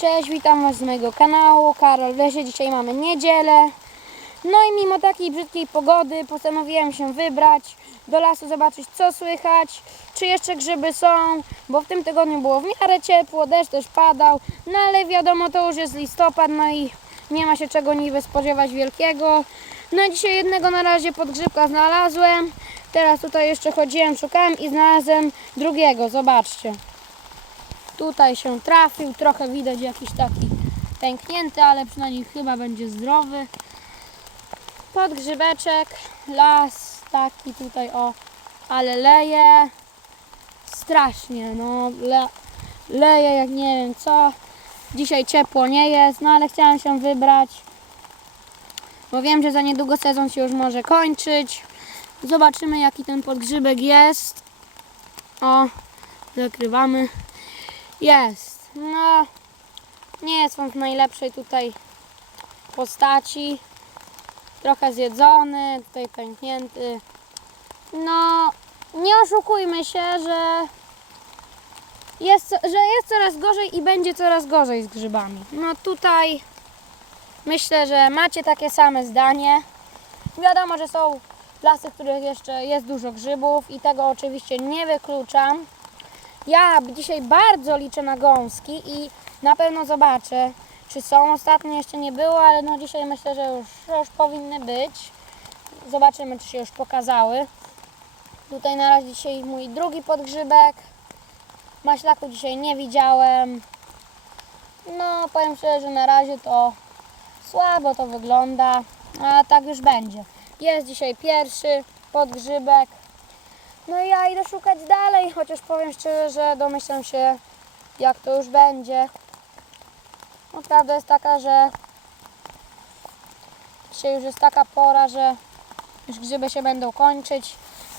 Cześć, witam Was z mojego kanału. Karol w lesie. Dzisiaj mamy niedzielę. No i mimo takiej brzydkiej pogody postanowiłem się wybrać do lasu, zobaczyć co słychać, czy jeszcze grzyby są, bo w tym tygodniu było w miarę ciepło, deszcz też padał, no ale wiadomo, to już jest listopad, no i nie ma się czego niby spodziewać wielkiego. No i dzisiaj jednego na razie podgrzybka znalazłem. Teraz tutaj jeszcze chodziłem, szukałem i znalazłem drugiego, zobaczcie. Tutaj się trafił, trochę widać jakiś taki pęknięty, ale przynajmniej chyba będzie zdrowy. Podgrzybeczek, las taki tutaj o, ale leje strasznie, no le, leje jak nie wiem co. Dzisiaj ciepło nie jest, no ale chciałam się wybrać, bo wiem, że za niedługo sezon się już może kończyć. Zobaczymy jaki ten podgrzybek jest. O, zakrywamy. Jest. No, nie jest on w najlepszej tutaj postaci. Trochę zjedzony, tutaj pęknięty. No, nie oszukujmy się, że jest, że jest coraz gorzej i będzie coraz gorzej z grzybami. No tutaj myślę, że macie takie same zdanie. Wiadomo, że są lasy, w których jeszcze jest dużo grzybów i tego oczywiście nie wykluczam. Ja dzisiaj bardzo liczę na gąski i na pewno zobaczę, czy są. Ostatnio jeszcze nie było, ale no dzisiaj myślę, że już, już powinny być. Zobaczymy, czy się już pokazały. Tutaj na razie dzisiaj mój drugi podgrzybek. Maślaku dzisiaj nie widziałem. No, powiem szczerze, że na razie to słabo to wygląda, a tak już będzie. Jest dzisiaj pierwszy podgrzybek. No i ja idę szukać dalej, chociaż powiem szczerze, że domyślam się, jak to już będzie. No prawda jest taka, że dzisiaj już jest taka pora, że już grzyby się będą kończyć.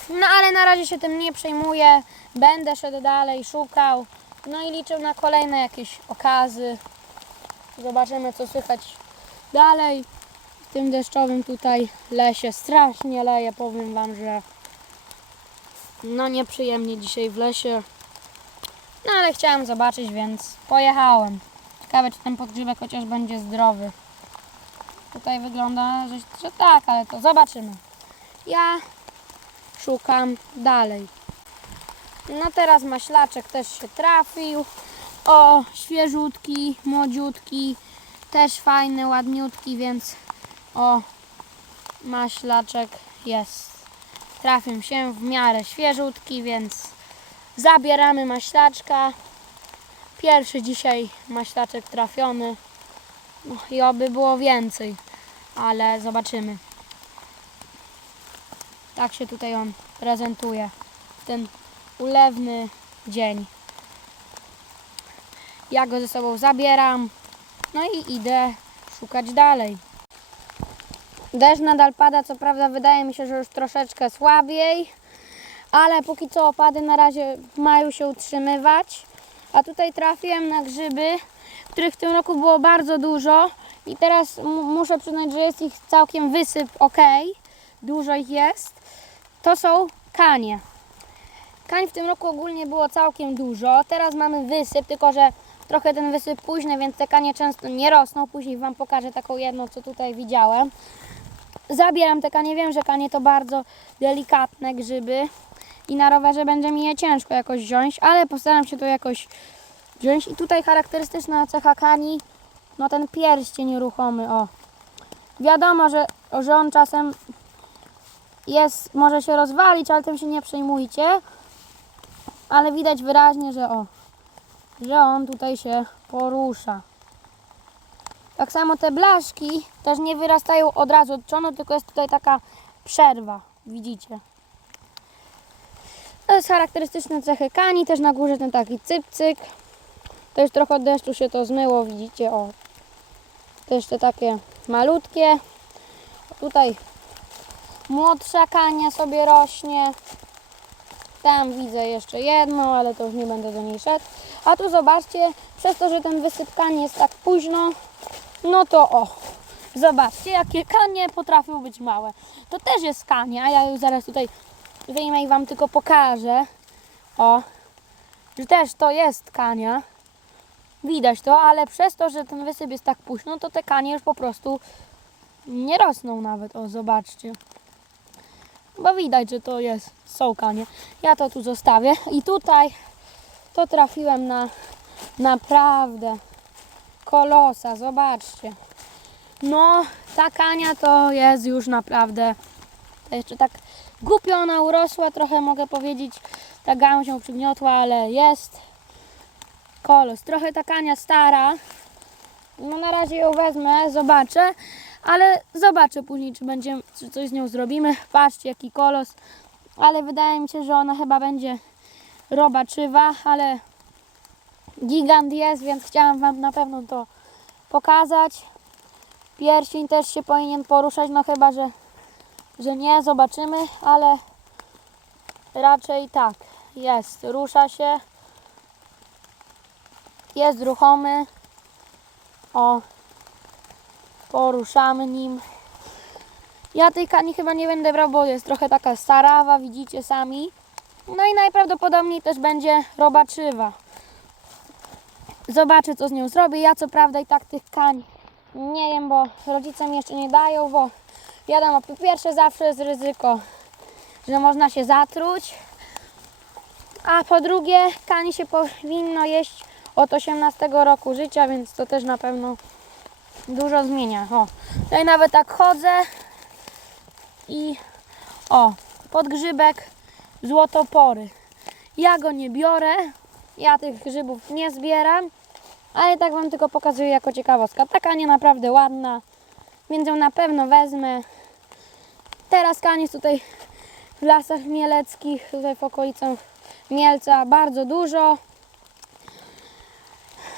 No ale na razie się tym nie przejmuję. Będę szedł dalej, szukał. No i liczę na kolejne jakieś okazy. Zobaczymy, co słychać dalej. W tym deszczowym tutaj lesie strasznie leje, powiem Wam, że no nieprzyjemnie dzisiaj w lesie. No ale chciałem zobaczyć, więc pojechałem. Ciekawe, czy ten podgrzybek chociaż będzie zdrowy. Tutaj wygląda, że, że tak, ale to zobaczymy. Ja szukam dalej. No teraz maślaczek też się trafił. O, świeżutki, młodziutki, też fajny, ładniutki, więc o, maślaczek jest. Trafił się w miarę świeżutki, więc zabieramy maślaczka. Pierwszy dzisiaj maślaczek trafiony. No I oby było więcej, ale zobaczymy. Tak się tutaj on prezentuje w ten ulewny dzień. Ja go ze sobą zabieram. No i idę szukać dalej. Deszcz nadal pada, co prawda wydaje mi się, że już troszeczkę słabiej, ale póki co opady na razie mają się utrzymywać. A tutaj trafiłem na grzyby, których w tym roku było bardzo dużo i teraz mu- muszę przyznać, że jest ich całkiem wysyp ok, dużo ich jest. To są kanie. Kań w tym roku ogólnie było całkiem dużo. Teraz mamy wysyp, tylko że trochę ten wysyp późny, więc te kanie często nie rosną. Później Wam pokażę taką jedną, co tutaj widziałem. Zabieram te kanie, wiem, że kanie to bardzo delikatne grzyby i na rowerze będzie mi je ciężko jakoś wziąć, ale postaram się to jakoś wziąć. I tutaj charakterystyczna cecha kani, no ten pierścień ruchomy, o. Wiadomo, że, że on czasem jest, może się rozwalić, ale tym się nie przejmujcie. Ale widać wyraźnie, że o, że on tutaj się porusza. Tak samo te blaszki też nie wyrastają od razu od czonu, tylko jest tutaj taka przerwa, widzicie. To jest charakterystyczne cechy kani, też na górze ten taki cypcyk. To już trochę deszczu się to zmyło, widzicie, o. To jeszcze takie malutkie. Tutaj młodsza kania sobie rośnie. Tam widzę jeszcze jedną, ale to już nie będę do niej szedł. A tu zobaczcie, przez to, że ten wysyp kani jest tak późno, no to o, zobaczcie, jakie kanie potrafią być małe. To też jest kania, ja ją zaraz tutaj wyjmę i Wam tylko pokażę. O, że też to jest kania. Widać to, ale przez to, że ten wysyp jest tak późno, to te kanie już po prostu nie rosną nawet. O, zobaczcie. Bo widać, że to jest, są kanie. Ja to tu zostawię. I tutaj to trafiłem na naprawdę kolosa, zobaczcie. No, ta kania to jest już naprawdę jeszcze tak głupio ona urosła, trochę mogę powiedzieć, ta gałąź ją przygniotła, ale jest kolos. Trochę ta kania stara, no na razie ją wezmę, zobaczę, ale zobaczę później, czy, będzie, czy coś z nią zrobimy. Patrzcie, jaki kolos, ale wydaje mi się, że ona chyba będzie robaczywa, ale gigant jest, więc chciałam Wam na pewno to pokazać. Pierścień też się powinien poruszać, no chyba, że, że nie, zobaczymy, ale raczej tak, jest, rusza się, jest ruchomy, o, poruszamy nim. Ja tej kani chyba nie będę brał, bo jest trochę taka starawa, widzicie sami. No i najprawdopodobniej też będzie robaczywa. Zobaczę, co z nią zrobię. Ja co prawda i tak tych kań nie wiem, bo rodzice mi jeszcze nie dają, bo wiadomo, po pierwsze zawsze jest ryzyko, że można się zatruć, a po drugie kani się powinno jeść od 18 roku życia, więc to też na pewno dużo zmienia. O, tutaj nawet tak chodzę i o, podgrzybek złotopory. Ja go nie biorę, ja tych grzybów nie zbieram, ale tak Wam tylko pokazuję jako ciekawostka. Taka nie naprawdę ładna, więc ją na pewno wezmę. Teraz jest tutaj w lasach mieleckich, tutaj w okolicach Mielca bardzo dużo,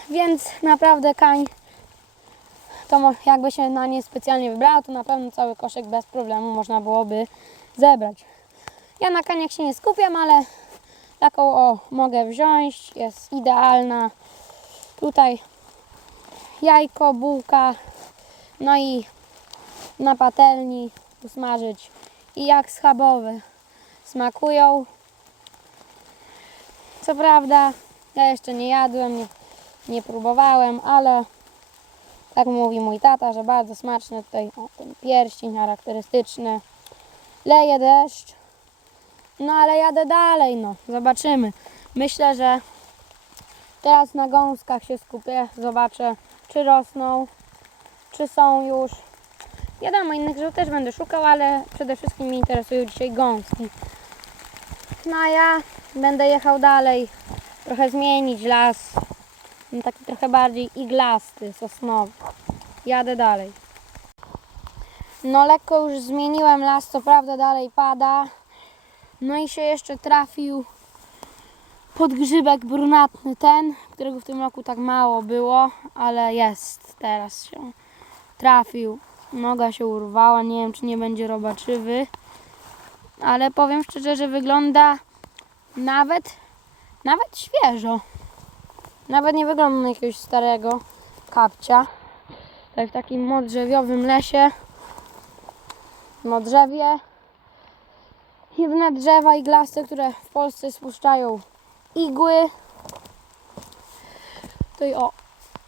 więc naprawdę kań to jakby się na nie specjalnie wybrało, to na pewno cały koszyk bez problemu można byłoby zebrać. Ja na kaniach się nie skupiam, ale taką o mogę wziąć, jest idealna. Tutaj jajko, bułka, no i na patelni usmażyć i jak schabowe smakują. Co prawda ja jeszcze nie jadłem, nie, nie próbowałem, ale tak mówi mój tata, że bardzo smaczny tutaj o, ten pierścień charakterystyczny. Leje deszcz. No ale jadę dalej, no. Zobaczymy. Myślę, że teraz na gąskach się skupię. Zobaczę, czy rosną, czy są już. Wiadomo, innych grzybów też będę szukał, ale przede wszystkim mnie interesują dzisiaj gąski. No a ja będę jechał dalej. Trochę zmienić las. Taki trochę bardziej iglasty, sosnowy. Jadę dalej. No lekko już zmieniłem las, co prawda dalej pada. No i się jeszcze trafił podgrzybek brunatny ten, którego w tym roku tak mało było, ale jest teraz się trafił. Noga się urwała, nie wiem czy nie będzie robaczywy, ale powiem szczerze, że wygląda nawet, nawet świeżo. Nawet nie wygląda na jakiegoś starego kapcia. Tutaj w takim modrzewiowym lesie, modrzewie, jedyne drzewa iglaste, które w Polsce spuszczają igły. Tutaj o,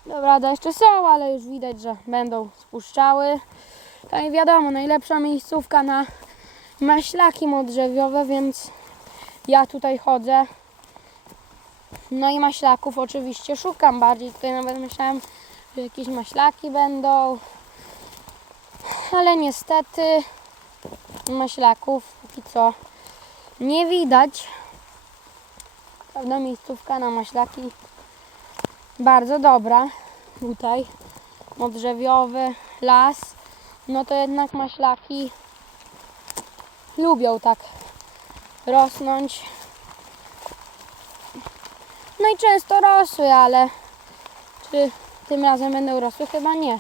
dobra, jeszcze są, ale już widać, że będą spuszczały. To i wiadomo, najlepsza miejscówka na maślaki modrzewiowe, więc ja tutaj chodzę. No i maślaków oczywiście szukam bardziej. Tutaj nawet myślałem, że jakieś maślaki będą. Ale niestety maślaków póki co nie widać. Pewna miejscówka na maślaki bardzo dobra. Tutaj modrzewiowy las. No to jednak maślaki lubią tak rosnąć. No i często rosły, ale czy tym razem będą rosły? Chyba nie.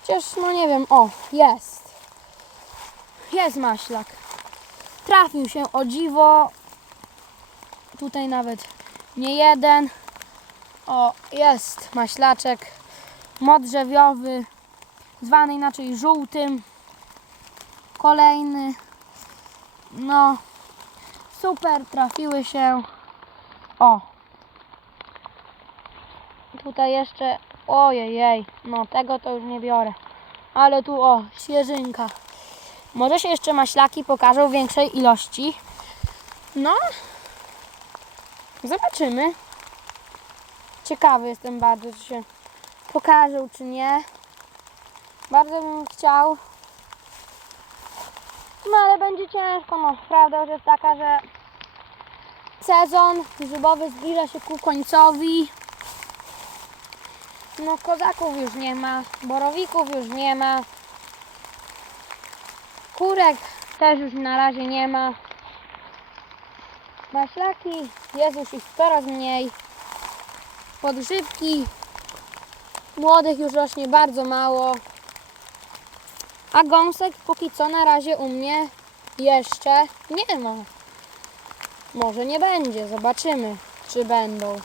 Chociaż no nie wiem, o, jest. Jest maślak. Trafił się o dziwo. Tutaj nawet nie jeden. O, jest maślaczek modrzewiowy, zwany inaczej żółtym. Kolejny. No, super, trafiły się. O, Tutaj jeszcze, ojej, no tego to już nie biorę. Ale tu o, świeżynka. Może się jeszcze maślaki pokażą w większej ilości. No, zobaczymy. Ciekawy jestem bardzo, czy się pokażą, czy nie. Bardzo bym chciał. No ale będzie ciężko, no. Prawda już jest taka, że sezon grzybowy zbliża się ku końcowi. No kozaków już nie ma, borowików już nie ma. Kurek też już na razie nie ma. Maślaki jest już ich coraz mniej. Podgrzybki młodych już rośnie bardzo mało. A gąsek póki co na razie u mnie jeszcze nie ma. Może nie będzie, zobaczymy czy będą.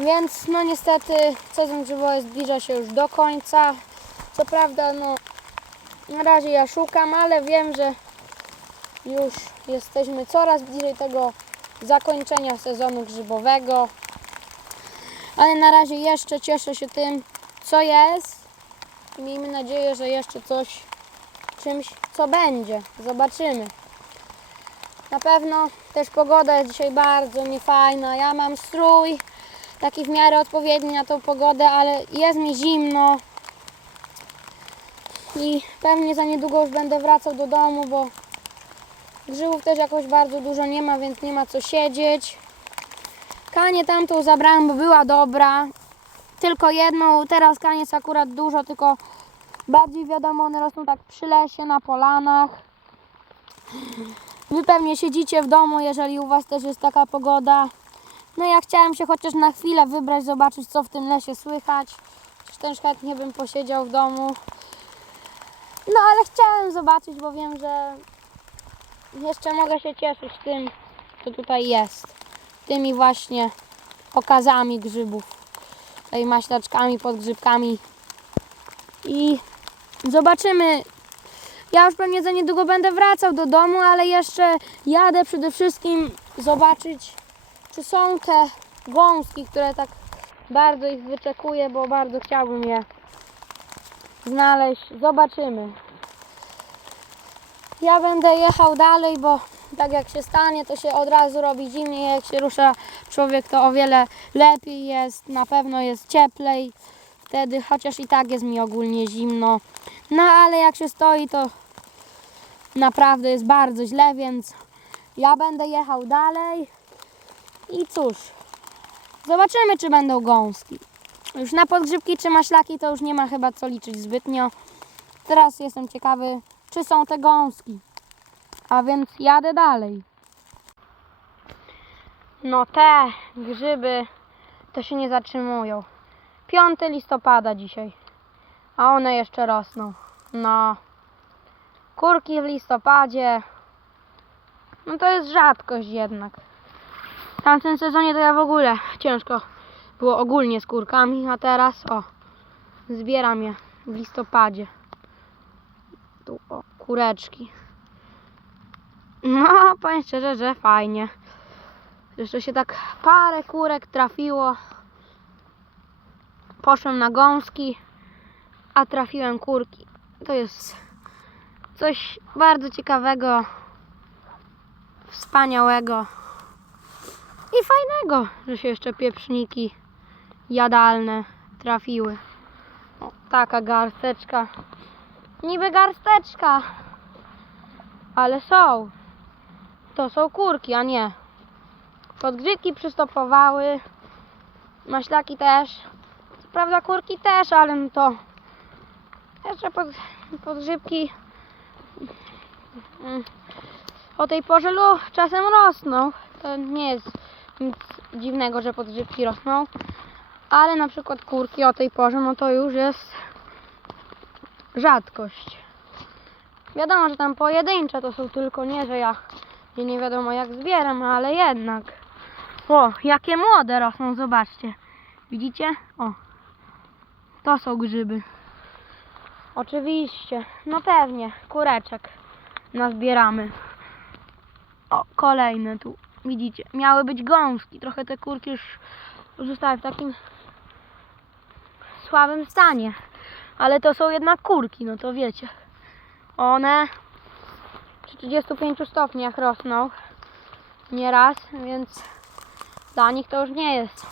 Więc no niestety sezon grzybowy zbliża się już do końca. Co prawda no na razie ja szukam, ale wiem, że już jesteśmy coraz bliżej tego zakończenia sezonu grzybowego. Ale na razie jeszcze cieszę się tym, co jest. Miejmy nadzieję, że jeszcze coś, czymś, co będzie. Zobaczymy. Na pewno też pogoda jest dzisiaj bardzo niefajna. Ja mam strój taki w miarę odpowiedni na tą pogodę, ale jest mi zimno. I pewnie za niedługo już będę wracał do domu, bo grzybów też jakoś bardzo dużo nie ma, więc nie ma co siedzieć. Kanię tamtą zabrałam, bo była dobra. Tylko jedną, teraz kaniec akurat dużo, tylko bardziej wiadomo, one rosną tak przy lesie, na polanach. Wy pewnie siedzicie w domu, jeżeli u Was też jest taka pogoda. No ja chciałem się chociaż na chwilę wybrać, zobaczyć co w tym lesie słychać. Też chętnie bym posiedział w domu. No ale chciałem zobaczyć, bo wiem, że jeszcze mogę się cieszyć tym, co tutaj jest. Tymi właśnie okazami grzybów. Tutaj maślaczkami, podgrzybkami. I zobaczymy. Ja już pewnie za niedługo będę wracał do domu, ale jeszcze jadę przede wszystkim zobaczyć, czy są te gąski, które tak bardzo ich wyczekuję, bo bardzo chciałbym je znaleźć. Zobaczymy. Ja będę jechał dalej, bo tak jak się stanie, to się od razu robi zimniej. Jak się rusza człowiek, to o wiele lepiej jest. Na pewno jest cieplej wtedy, chociaż i tak jest mi ogólnie zimno. No ale jak się stoi, to naprawdę jest bardzo źle, więc ja będę jechał dalej. I cóż, zobaczymy, czy będą gąski. Już na podgrzybki czy maślaki to już nie ma chyba co liczyć zbytnio. Teraz jestem ciekawy, czy są te gąski. A więc jadę dalej. No te grzyby to się nie zatrzymują. 5 listopada dzisiaj. A one jeszcze rosną. No. Kurki w listopadzie. No to jest rzadkość jednak. W tamtym sezonie to ja w ogóle ciężko było ogólnie z kurkami, a teraz o, zbieram je w listopadzie. Tu o, kureczki. No, powiem szczerze, że fajnie. Jeszcze się tak parę kurek trafiło. Poszłem na gąski, a trafiłem kurki. To jest coś bardzo ciekawego, wspaniałego i fajnego, że się jeszcze pieprzniki jadalne trafiły. O, taka garsteczka. Niby garsteczka, ale są. To są kurki, a nie. Podgrzybki przystopowały. Maślaki też. Co prawda kurki też, ale no to jeszcze pod, podgrzybki mm, o tej porze lu czasem rosną. To nie jest nic dziwnego, że podgrzybki rosną. Ale na przykład kurki o tej porze, no to już jest rzadkość. Wiadomo, że tam pojedyncze to są tylko nie, że ja nie wiadomo jak zbieram, ale jednak. O, jakie młode rosną, zobaczcie. Widzicie? O, to są grzyby. Oczywiście, no pewnie, kureczek nazbieramy. O, kolejne tu, widzicie, miały być gąski, trochę te kurki już zostały w takim słabym stanie. Ale to są jednak kurki, no to wiecie. One przy 35 stopniach rosną nieraz, więc dla nich to już nie jest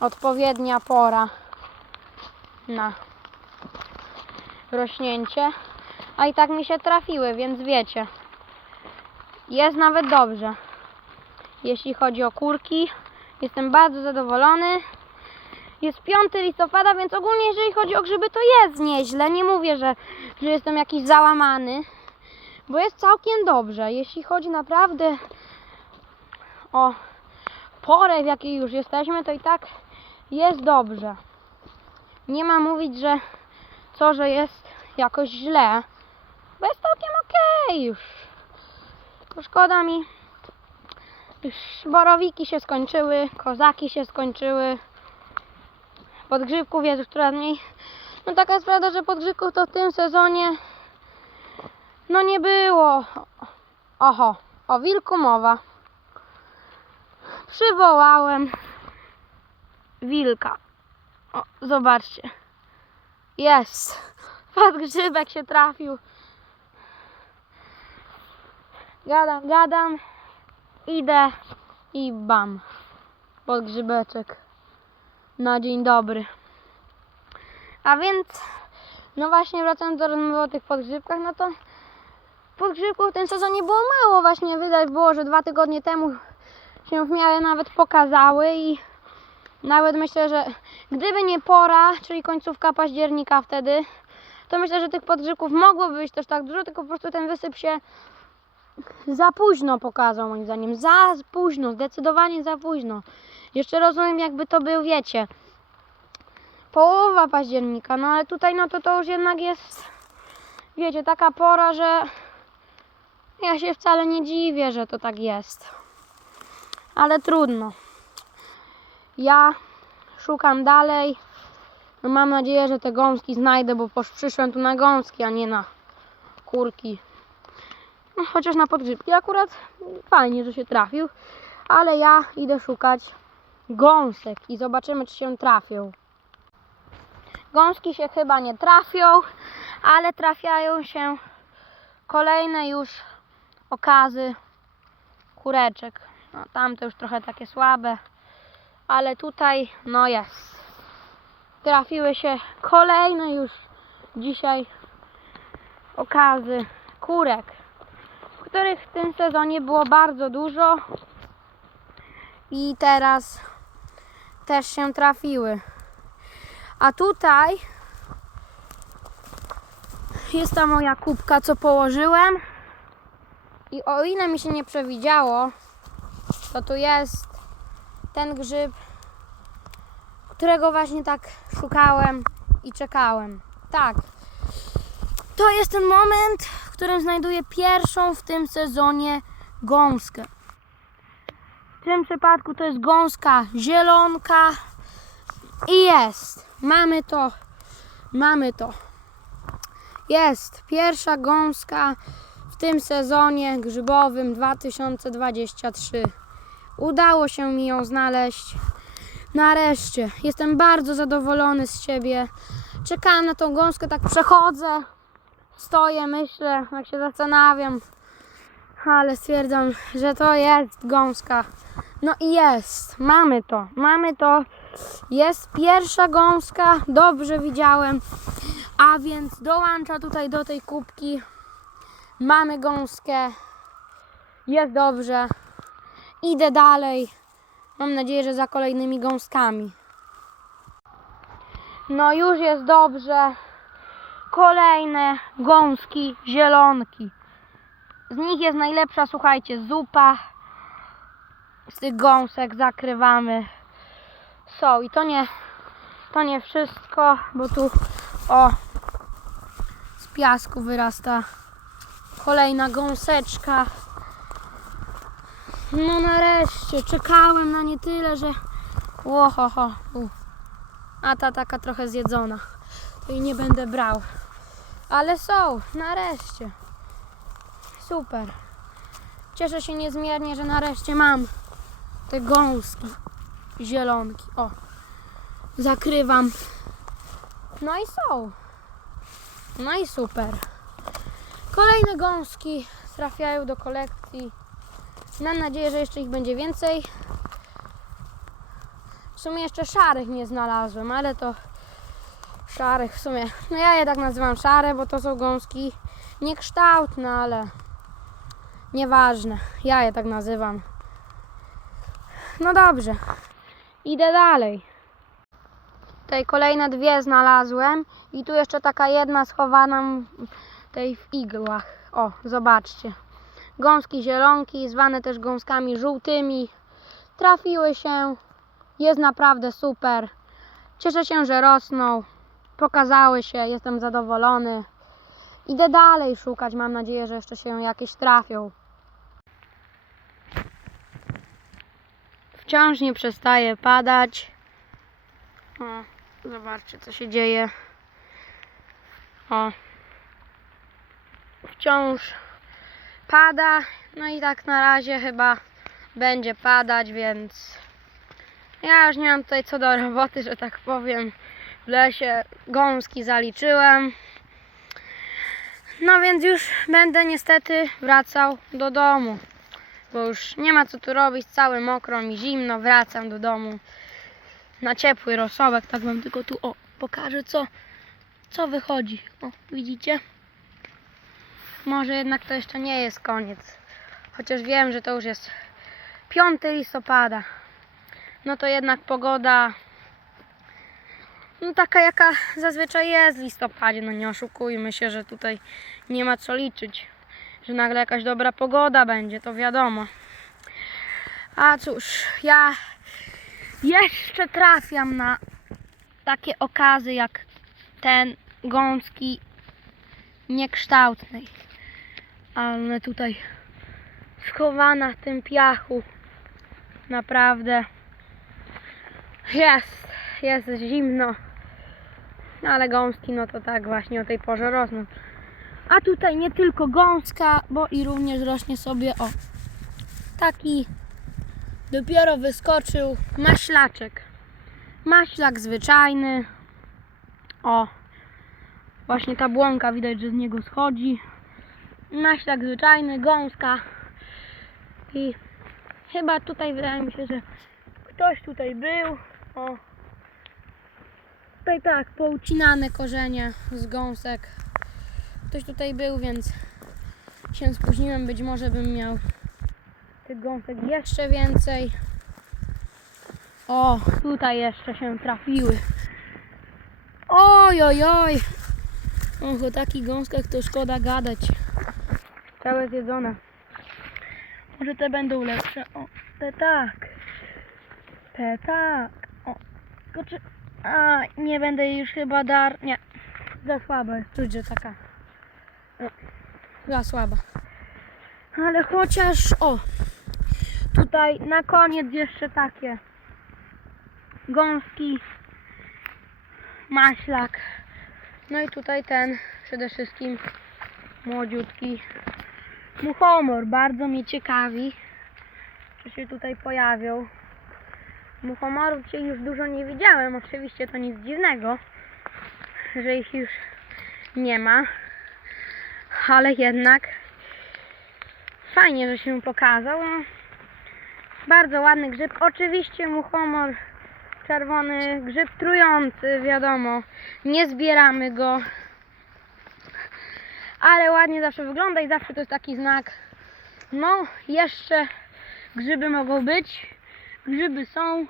odpowiednia pora na rośnięcie. A i tak mi się trafiły, więc wiecie. Jest nawet dobrze. Jeśli chodzi o kurki, jestem bardzo zadowolony. Jest 5 listopada, więc ogólnie jeżeli chodzi o grzyby, to jest nieźle. Nie mówię, że, że jestem jakiś załamany, bo jest całkiem dobrze. Jeśli chodzi naprawdę o porę, w jakiej już jesteśmy, to i tak jest dobrze. Nie ma mówić, że co, że jest jakoś źle, bo jest całkiem okej już. To szkoda mi. Już borowiki się skończyły, kozaki się skończyły. Podgrzywków jest coraz mniej. No taka jest prawda, że podgrzywków to w tym sezonie no nie było. Oho, o wilku mowa. Przywołałem wilka. O, zobaczcie. Jest. Podgrzybek się trafił. Gadam, gadam. Idę i bam. Podgrzybeczek. Na dzień dobry. A więc, no właśnie wracając do rozmowy o tych podgrzybkach, no to podgrzybków w tym sezonie było mało. Właśnie widać było, że dwa tygodnie temu się w miarę nawet pokazały i nawet myślę, że gdyby nie pora, czyli końcówka października wtedy, to myślę, że tych podgrzybków mogłoby być też tak dużo, tylko po prostu ten wysyp się za późno pokazał moim zdaniem. Za późno, zdecydowanie za późno. Jeszcze rozumiem jakby to był, wiecie, połowa października, no ale tutaj no to to już jednak jest, wiecie, taka pora, że ja się wcale nie dziwię, że to tak jest. Ale trudno. Ja szukam dalej. No mam nadzieję, że te gąski znajdę, bo przyszłem tu na gąski, a nie na kurki. No, chociaż na podgrzybki akurat fajnie, że się trafił. Ale ja idę szukać gąsek i zobaczymy, czy się trafią. Gąski się chyba nie trafią, ale trafiają się kolejne już okazy kureczek. No, tamte już trochę takie słabe, ale tutaj no jest. Trafiły się kolejne już dzisiaj okazy kurek, których w tym sezonie było bardzo dużo i teraz też się trafiły. A tutaj jest ta moja kubka, co położyłem. I o ile mi się nie przewidziało, to tu jest ten grzyb, którego właśnie tak szukałem i czekałem. Tak. To jest ten moment, w którym znajduję pierwszą w tym sezonie gąskę. W tym przypadku to jest gąska zielonka i jest. Mamy to. Mamy to. Jest pierwsza gąska w tym sezonie grzybowym 2023. Udało się mi ją znaleźć. Nareszcie. Jestem bardzo zadowolony z siebie. Czekałem na tą gąskę, tak przechodzę. Stoję, myślę, jak się zastanawiam. Ale stwierdzam, że to jest gąska. No i jest. Mamy to. Mamy to. Jest pierwsza gąska. Dobrze widziałem. A więc dołącza tutaj do tej kubki. Mamy gąskę. Jest dobrze. Idę dalej. Mam nadzieję, że za kolejnymi gąskami. No już jest dobrze. Kolejne gąski zielonki. Z nich jest najlepsza, słuchajcie, zupa. Z tych gąsek zakrywamy. Są i to nie, to nie wszystko, bo tu o z piasku wyrasta kolejna gąseczka. No nareszcie, czekałem na nie tyle, że łohoho. U. A ta taka trochę zjedzona. To jej nie będę brał. Ale są, nareszcie. Super. Cieszę się niezmiernie, że nareszcie mam te gąski. zielonki. O, zakrywam. No i są. No i super. Kolejne gąski trafiają do kolekcji. Mam nadzieję, że jeszcze ich będzie więcej. W sumie jeszcze szarych nie znalazłem, ale to szarych w sumie. No ja je tak nazywam szare, bo to są gąski niekształtne, ale nieważne. Ja je tak nazywam. No dobrze. Idę dalej. Tutaj kolejne dwie znalazłem i tu jeszcze taka jedna schowana tej w igłach. O, zobaczcie. Gąski zielonki, zwane też gąskami żółtymi. Trafiły się. Jest naprawdę super. Cieszę się, że rosną. Pokazały się, jestem zadowolony. Idę dalej szukać. Mam nadzieję, że jeszcze się jakieś trafią. Wciąż nie przestaje padać. O, zobaczcie, co się dzieje. O. Wciąż pada. No i tak na razie chyba będzie padać, więc ja już nie mam tutaj co do roboty, że tak powiem. W lesie gąski zaliczyłem. No więc już będę niestety wracał do domu. Bo już nie ma co tu robić, cały mokro mi zimno, wracam do domu na ciepły rosołek. Tak wam tylko tu o pokażę co, co wychodzi. O, widzicie? Może jednak to jeszcze nie jest koniec. Chociaż wiem, że to już jest 5 listopada. No to jednak pogoda no taka jaka zazwyczaj jest w listopadzie. No nie oszukujmy się, że tutaj nie ma co liczyć. Że nagle jakaś dobra pogoda będzie, to wiadomo. A cóż, ja jeszcze trafiam na takie okazy jak ten gąski niekształtnej. Ale tutaj schowana w tym piachu. Naprawdę jest, jest zimno. Ale gąski, no to tak właśnie o tej porze rosną. A tutaj nie tylko gąska, bo i również rośnie sobie o taki dopiero wyskoczył maślaczek. Maślak zwyczajny. O, właśnie ta błąka widać, że z niego schodzi. Maślak zwyczajny, gąska. I chyba tutaj wydaje mi się, że ktoś tutaj był. O. Tutaj tak, poucinane korzenie z gąsek. Ktoś tutaj był, więc się spóźniłem. Być może bym miał tych gąsek jeszcze więcej. O, tutaj jeszcze się trafiły. Oj, oj, oj. Och, o takich gąskach to szkoda gadać. Całe zjedzone. Może te będą lepsze. O, te tak. Te tak. O, tylko czy... A, nie będę już chyba dar... Nie. Za. Czuć, że taka... Za słaba. Ale chociaż... O! Tutaj na koniec jeszcze takie gąski, maślak. No i tutaj ten przede wszystkim młodziutki muchomor. Bardzo mnie ciekawi, czy się tutaj pojawią. Muchomorów dzisiaj już dużo nie widziałem. Oczywiście to nic dziwnego, że ich już nie ma. Ale jednak fajnie, że się pokazał. No, Bardzo ładny grzyb. Oczywiście muchomor czerwony, grzyb trujący, wiadomo. Nie zbieramy go. Ale ładnie zawsze wygląda i zawsze to jest taki znak. No, jeszcze grzyby mogą być. Grzyby są,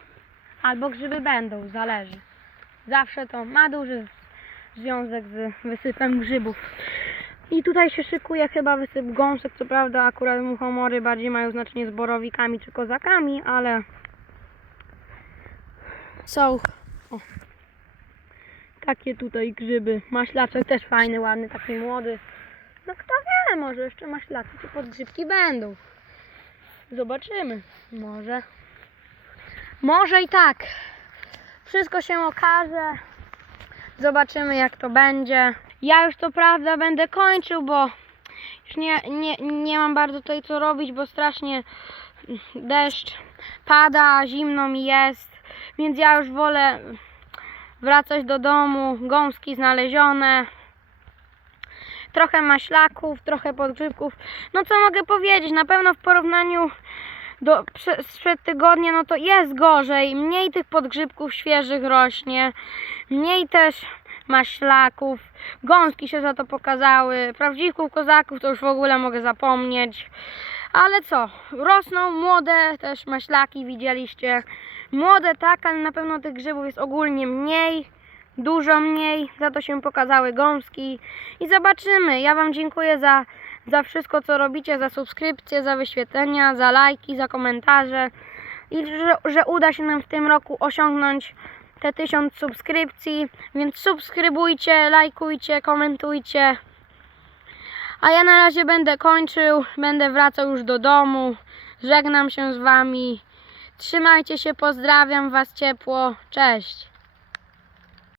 albo grzyby będą, zależy. Zawsze to ma duży związek z wysypem grzybów. I tutaj się szykuje chyba wysyp gąsek, co prawda akurat muchomory bardziej mają znaczenie z borowikami czy kozakami, ale są o, takie tutaj grzyby. Maślaczek też fajny, ładny, taki młody. No kto wie, może jeszcze maślacy czy podgrzybki będą. Zobaczymy. Może. Może i tak. Wszystko się okaże. Zobaczymy jak to będzie. Ja już to prawda będę kończył, bo już nie, nie, nie mam bardzo tutaj co robić, bo strasznie deszcz pada, zimno mi jest, więc ja już wolę wracać do domu, gąski znalezione, trochę maślaków, trochę podgrzybków. No co mogę powiedzieć, na pewno w porównaniu do prze, sprzed tygodnia, no to jest gorzej, mniej tych podgrzybków świeżych rośnie, mniej też maślaków, gąski się za to pokazały, prawdziwków kozaków to już w ogóle mogę zapomnieć. Ale co, rosną młode też maślaki, widzieliście. Młode tak, ale na pewno tych grzybów jest ogólnie mniej, dużo mniej. Za to się pokazały gąski. I zobaczymy. Ja Wam dziękuję za, za wszystko, co robicie, za subskrypcje, za wyświetlenia, za lajki, za komentarze. I że, że uda się nam w tym roku osiągnąć te tysiąc subskrypcji. Więc subskrybujcie, lajkujcie, komentujcie. A ja na razie będę kończył, będę wracał już do domu. Żegnam się z Wami. Trzymajcie się, pozdrawiam Was ciepło. Cześć.